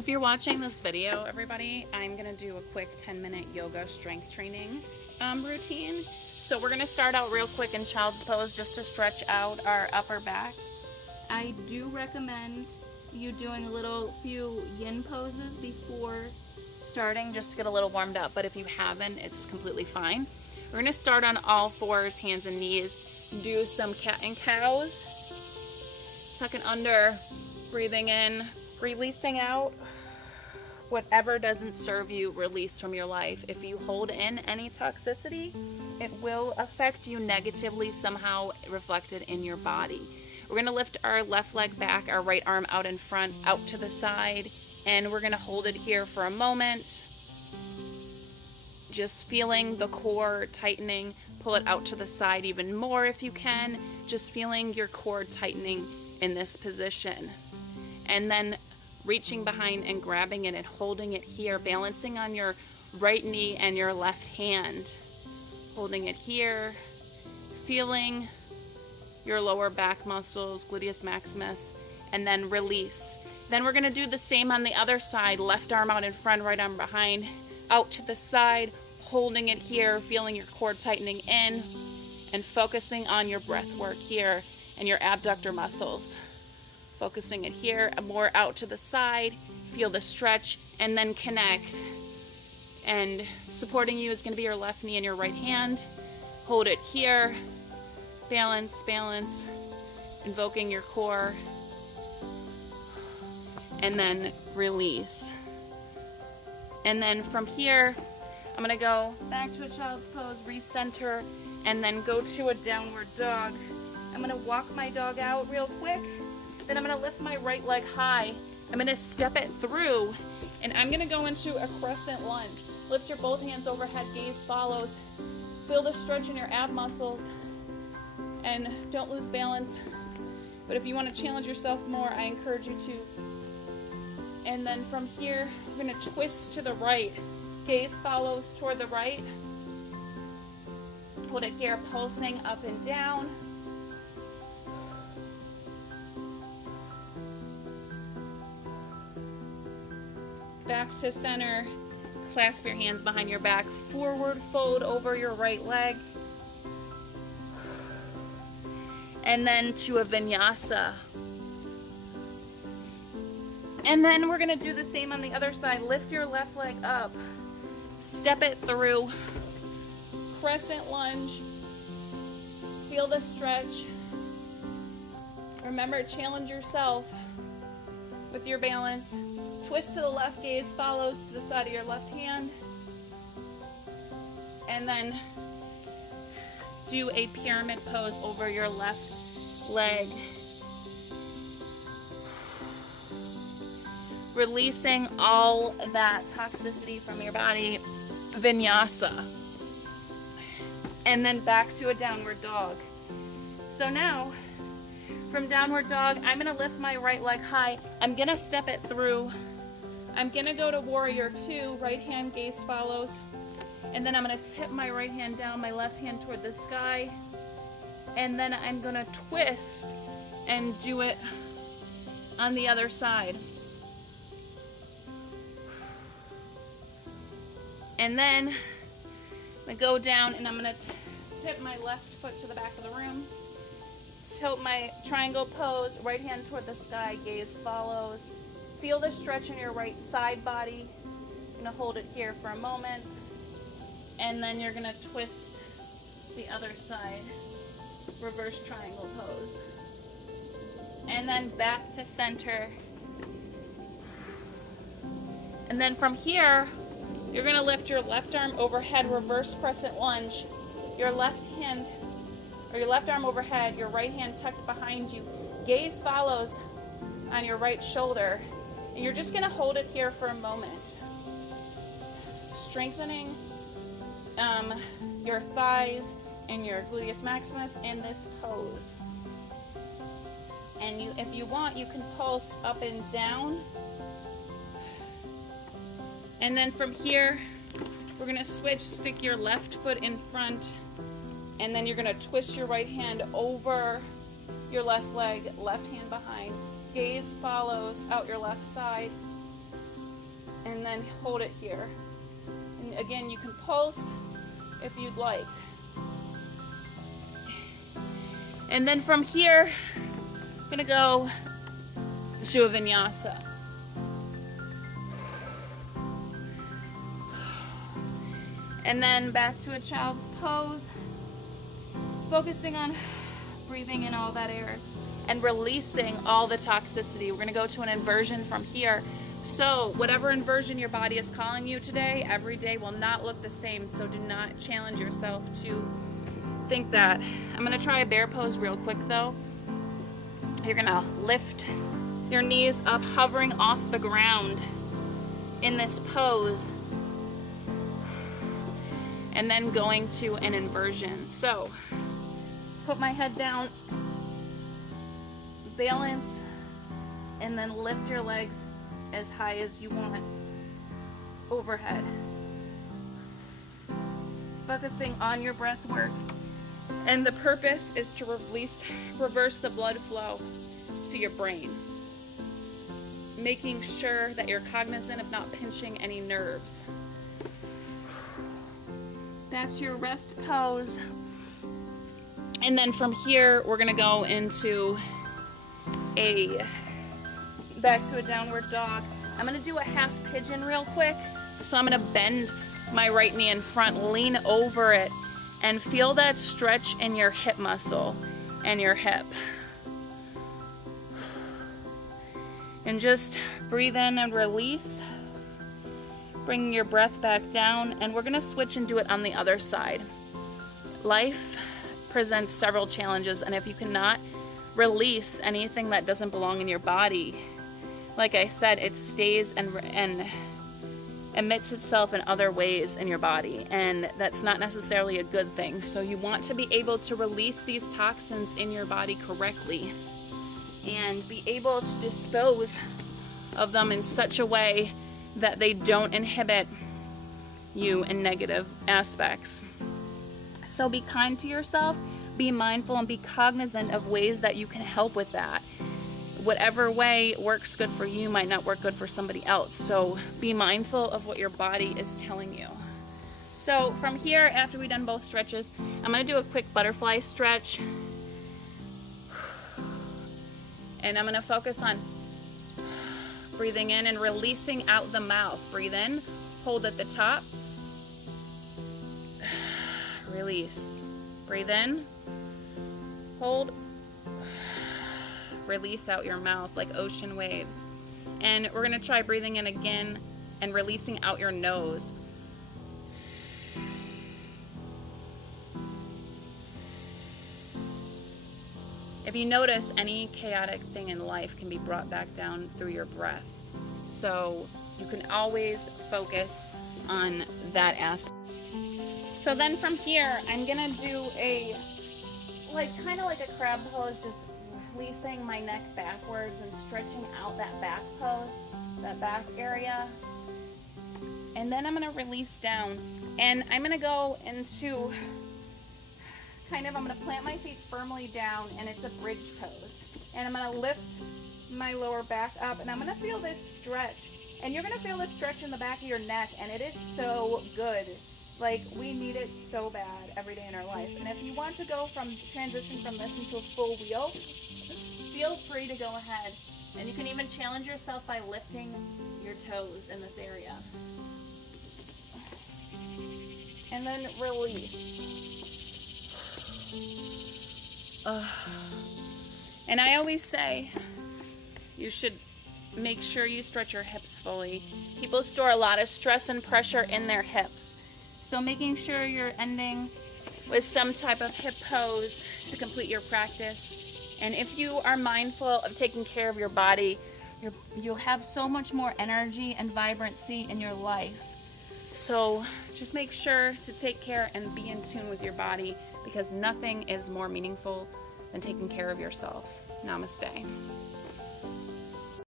If you're watching this video, everybody, I'm going to do a quick 10-minute yoga strength training routine. So we're going to start out real quick in child's pose just to stretch out our upper back. I do recommend you doing a few yin poses before starting just to get a little warmed up, but if you haven't, it's completely fine. We're going to start on all fours, hands and knees, do some cat and cows, tucking under, breathing in, releasing out. Whatever doesn't serve you, release from your life. If you hold in any toxicity, it will affect you negatively, somehow reflected in your body. We're going to lift our left leg back, our right arm out in front, out to the side, and we're going to hold it here for a moment. Just feeling the core tightening. Pull it out to the side even more if you can. Just feeling your core tightening in this position. And then reaching behind and grabbing it and holding it here, balancing on your right knee and your left hand. Holding it here, feeling your lower back muscles, gluteus maximus, and then release. Then we're going to do the same on the other side, left arm out in front, right arm behind, out to the side, holding it here, feeling your core tightening in, and focusing on your breath work here and your abductor muscles. Focusing it here, more out to the side, feel the stretch, and then connect. And supporting you is going to be your left knee and your right hand. Hold it here, balance, balance, invoking your core, and then release. And then from here, I'm going to go back to a child's pose, recenter, and then go to a downward dog. I'm going to walk my dog out real quick. Then I'm going to lift my right leg high. I'm going to step it through, and I'm going to go into a crescent lunge. Lift your both hands overhead, gaze follows. Feel the stretch in your ab muscles, and don't lose balance. But if you want to challenge yourself more, I encourage you to. And then from here, we're going to twist to the right. Gaze follows toward the right. Hold it here, pulsing up and down. Back to center, clasp your hands behind your back, forward fold over your right leg, and then to a vinyasa. And then we're going to do the same on the other side. Lift your left leg up, step it through, crescent lunge, feel the stretch. Remember, challenge yourself with your balance. Twist to the left, gaze follows to the side of your left hand. And then do a pyramid pose over your left leg. Releasing all that toxicity from your body, vinyasa. And then back to a downward dog. So now, from downward dog, I'm going to lift my right leg high. I'm going to step it through. I'm going to go to warrior two, right hand gaze follows. And then I'm going to tip my right hand down, my left hand toward the sky. And then I'm going to twist and do it on the other side. And then I'm going to go down and I'm going to tip my left foot to the back of the room. Tilt my triangle pose, right hand toward the sky, gaze follows. Feel the stretch in your right side body. I'm going to hold it here for a moment. And then you're going to twist the other side, reverse triangle pose. And then back to center. And then from here, you're going to lift your left arm overhead, reverse crescent lunge. Your left hand, or your left arm overhead, your right hand tucked behind you. Gaze follows on your right shoulder. And you're just going to hold it here for a moment. Strengthening your thighs and your gluteus maximus in this pose. And if you want, you can pulse up and down. And then from here, we're going to switch, stick your left foot in front, and then you're going to twist your right hand over your left leg, left hand behind. Gaze follows out your left side. and then hold it here. And again, you can pulse if you'd like. And then from here, I'm gonna go to a vinyasa. And then back to a child's pose, focusing on breathing in all that air and releasing all the toxicity. We're gonna go to an inversion from here. So whatever inversion your body is calling you today, every day will not look the same. So do not challenge yourself to think that. I'm gonna try a bear pose real quick though. You're gonna lift your knees up, hovering off the ground in this pose, and then going to an inversion. So put my head down, balance, and then lift your legs as high as you want overhead. Focusing on your breath work. And the purpose is to reverse the blood flow to your brain, making sure that you're cognizant of not pinching any nerves. Back to your rest pose. And then from here, we're gonna go into back to a downward dog. I'm gonna do a half pigeon real quick. So I'm gonna bend my right knee in front, lean over it, and feel that stretch in your hip muscle and your hip. And just breathe in and release. Bring your breath back down, and we're gonna switch and do it on the other side. Life presents several challenges, and if you cannot release anything that doesn't belong in your body, like I said, it stays and emits itself in other ways in your body, and that's not necessarily a good thing. So you want to be able to release these toxins in your body correctly and be able to dispose of them in such a way that they don't inhibit you in negative aspects. So be kind to yourself, be mindful, and be cognizant of ways that you can help with that. Whatever way works good for you might not work good for somebody else. So be mindful of what your body is telling you. So from here, after we've done both stretches, I'm gonna do a quick butterfly stretch. And I'm gonna focus on breathing in and releasing out the mouth. Breathe in, hold at the top, release. Breathe in, hold, release out your mouth like ocean waves. And we're gonna try breathing in again and releasing out your nose. If you notice, any chaotic thing in life can be brought back down through your breath. So you can always focus on that aspect. So then from here, I'm gonna do kind of like a crab pose, just releasing my neck backwards and stretching out that back pose, that back area. And then I'm gonna release down, and I'm gonna go into I'm gonna plant my feet firmly down, and it's a bridge pose. And I'm gonna lift my lower back up, and I'm gonna feel this stretch. And you're gonna feel this stretch in the back of your neck, and it is so good. Like, we need it so bad every day in our life. And if you want to transition from this into a full wheel, feel free to go ahead. And you can even challenge yourself by lifting your toes in this area. And then release. And I always say you should make sure you stretch your hips fully. People store a lot of stress and pressure in their hips. So making sure you're ending with some type of hip pose to complete your practice. And if you are mindful of taking care of your body, you'll have so much more energy and vibrancy in your life. So just make sure to take care and be in tune with your body, because nothing is more meaningful than taking care of yourself. Namaste.